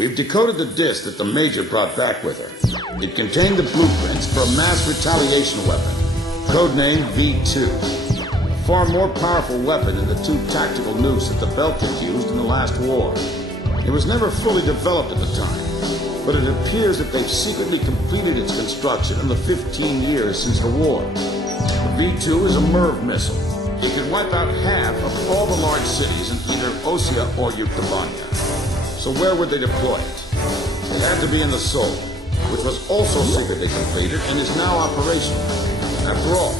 We've decoded the disk that the Major brought back with her. It contained the blueprints for a mass retaliation weapon, codenamed V2. A far more powerful weapon than the two tactical nukes that the Belkans used in the last war. It was never fully developed at the time, but it appears that they've secretly completed its construction in the 15 years since the war. The V2 is a MIRV missile. It could wipe out half of all the large cities in either Osea or Yukes. So where would they deploy it? It had to be in the SOLG, which was also secretly completed and is now operational. After all,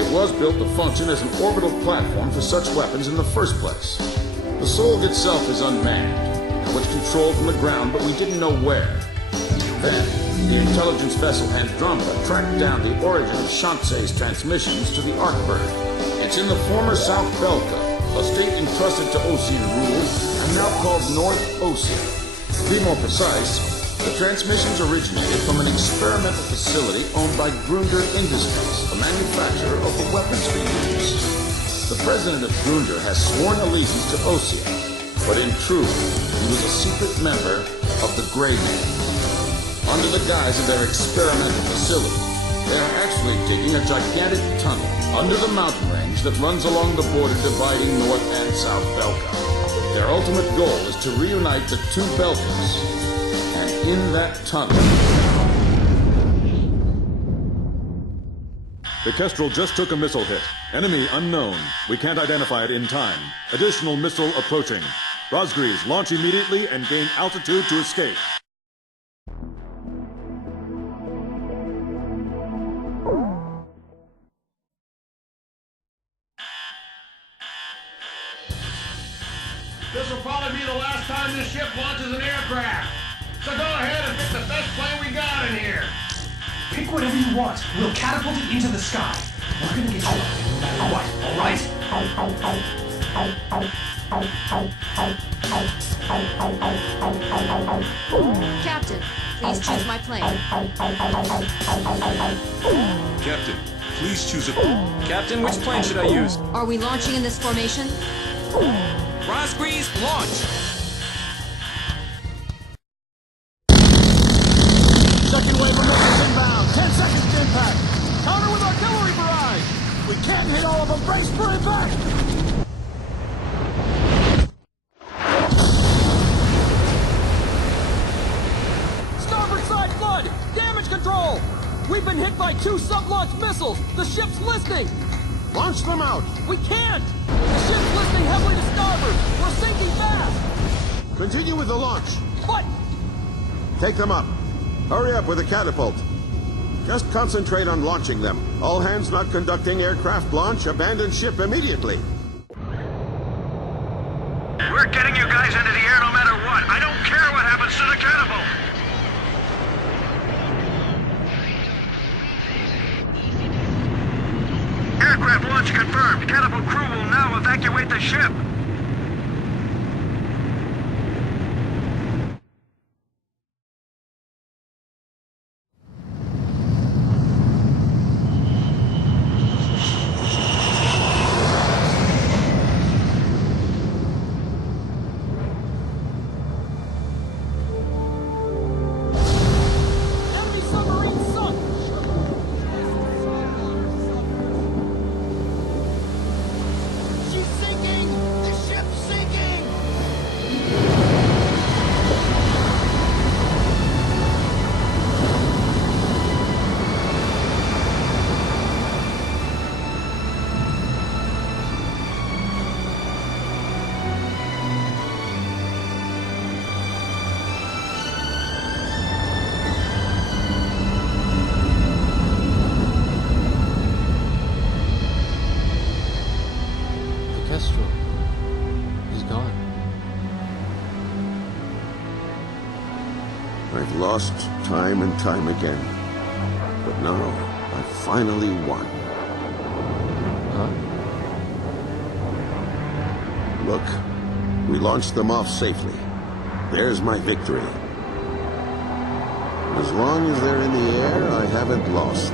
it was built to function as an orbital platform for such weapons in the first place. The SOLG itself is unmanned, and was controlled from the ground, but we didn't know where. Then, the intelligence vessel Andromeda tracked down the origin of Shanxe's transmissions to the Arkbird. It's in the former South Belka, a state entrusted to Osean rule, and now called North Osea. To be more precise, the transmissions originated from an experimental facility owned by Grunder Industries, the manufacturer of the weapons we use. The president of Grunder has sworn allegiance to Osea, but in truth, he was a secret member of the Grey Man. Under the guise of their experimental facility, they are actually digging a gigantic tunnel under the mountain range that runs along the border dividing North and South Belka. Their ultimate goal is to reunite the two Belkas, and in that tunnel... The Kestrel just took a missile hit. Enemy unknown. We can't identify it in time. Additional missile approaching. Razgriz, launch immediately and gain altitude to escape. This will probably be the last time this ship launches an aircraft. So go ahead and pick the best plane we got in here. Pick whatever you want. We'll catapult it into the sky. We're gonna get you up no matter what, all right? Captain, please choose my plane. Captain, please choose a... Captain, which plane should I use? Are we launching in this formation? Razgriz, launch! Second wave of missiles inbound. 10 seconds to impact. Counter with artillery barrage. We can't hit all of them. Brace for impact. Starboard side flood. Damage control. We've been hit by 2 sub-launch missiles. The ship's listening. Launch them out. We can't. The ship's listening heavily to starboard. We're sinking fast. Continue with the launch. What? Take them up. Hurry up with the catapult. Just concentrate on launching them. All hands not conducting aircraft launch, abandon ship immediately. We're getting you guys into the air no matter what. I don't care what happens to the catapult. Aircraft launch confirmed. Catapult crew will now evacuate the ship. I've lost time and time again. But now, I finally won. Huh? Look, we launched them off safely. There's my victory. As long as they're in the air, I haven't lost.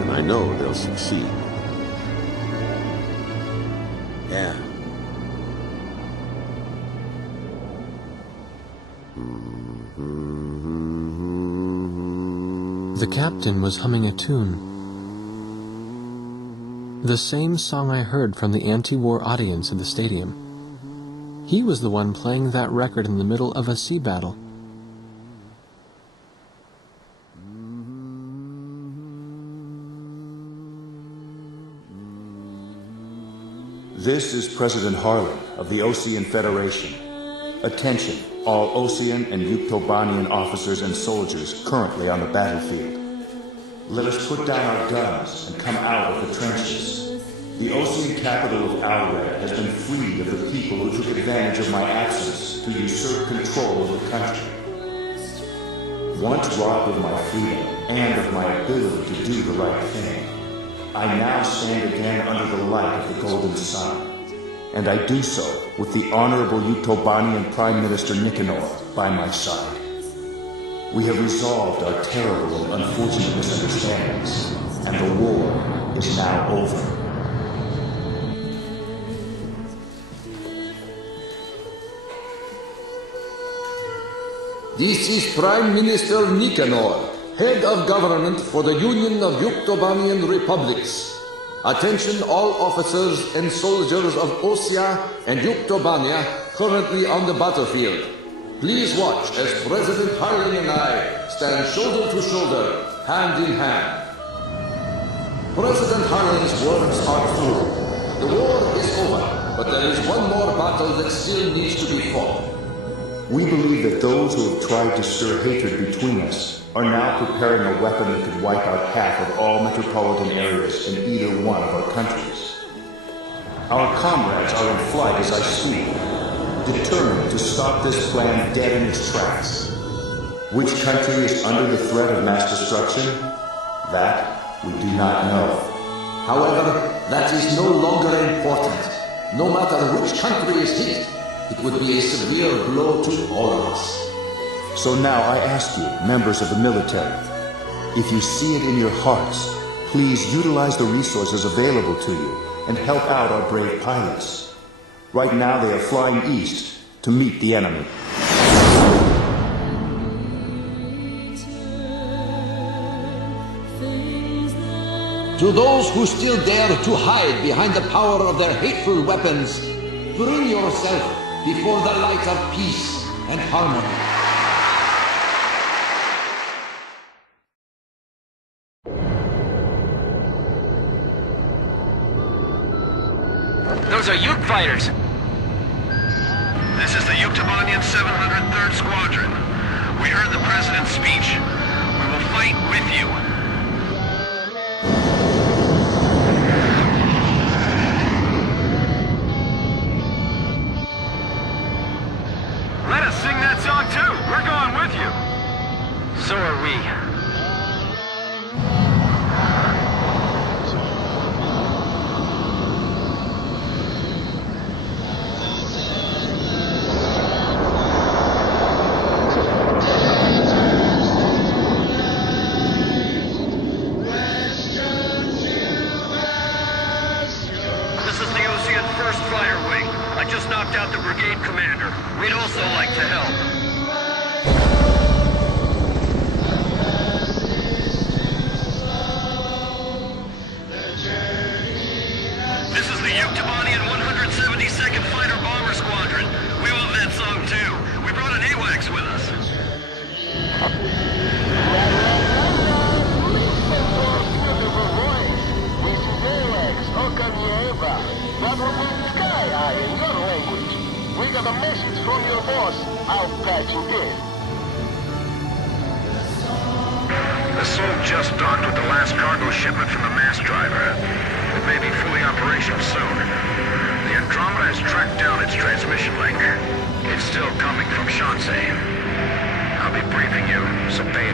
And I know they'll succeed. Yeah. The captain was humming a tune. The same song I heard from the anti-war audience in the stadium. He was the one playing that record in the middle of a sea battle. This is President Harlan of the Osean Federation. Attention, all Osean and Yuktobanian officers and soldiers currently on the battlefield. Let us put down our guns and come out of the trenches. The Osean capital of Alred has been freed of the people who took advantage of my absence to usurp control of the country. Once robbed of my freedom and of my ability to do the right thing, I now stand again under the light of the golden sun. And I do so with the Honorable Yuktobanian Prime Minister Nicanor by my side. We have resolved our terrible and unfortunate misunderstandings, and the war is now over. This is Prime Minister Nicanor, Head of Government for the Union of Yuktobanian Republics. Attention all officers and soldiers of Osea and Yuktobania currently on the battlefield. Please watch as President Harlan and I stand shoulder to shoulder, hand in hand. President Harlan's words are true. The war is over, but there is one more battle that still needs to be fought. We believe that those who have tried to stir hatred between us are now preparing a weapon that could wipe out half of all metropolitan areas in either one of our countries. Our comrades are in flight as I speak, determined to stop this plan dead in its tracks. Which country is under the threat of mass destruction? That we do not know. However, that is no longer important. No matter which country is hit, it would be a severe blow to all of us. So now I ask you, members of the military, if you see it in your hearts, please utilize the resources available to you and help out our brave pilots. Right now they are flying east to meet the enemy. To those who still dare to hide behind the power of their hateful weapons, bring yourself before the light of peace and harmony. Those are Yuke fighters. This is the Yuktobanian 703rd Squadron. We heard the President's speech. We will fight with you. Let us sing that song too. We're going with you. So are we. This is the Osean 1st Fighter Wing. I just knocked out the brigade commander. We'd also like to help. This is the Yuktobanian 172nd Fighter Bomber Squadron. We love that song too. We brought an AWACS with us. That would mean sky eye in your language. We got a message from your boss. I'll patch you in. The SOLG just docked with the last cargo shipment from the mass driver. It may be fully operational soon. The Andromeda has tracked down its transmission link. It's still coming from Shansei. I'll be briefing you, so pay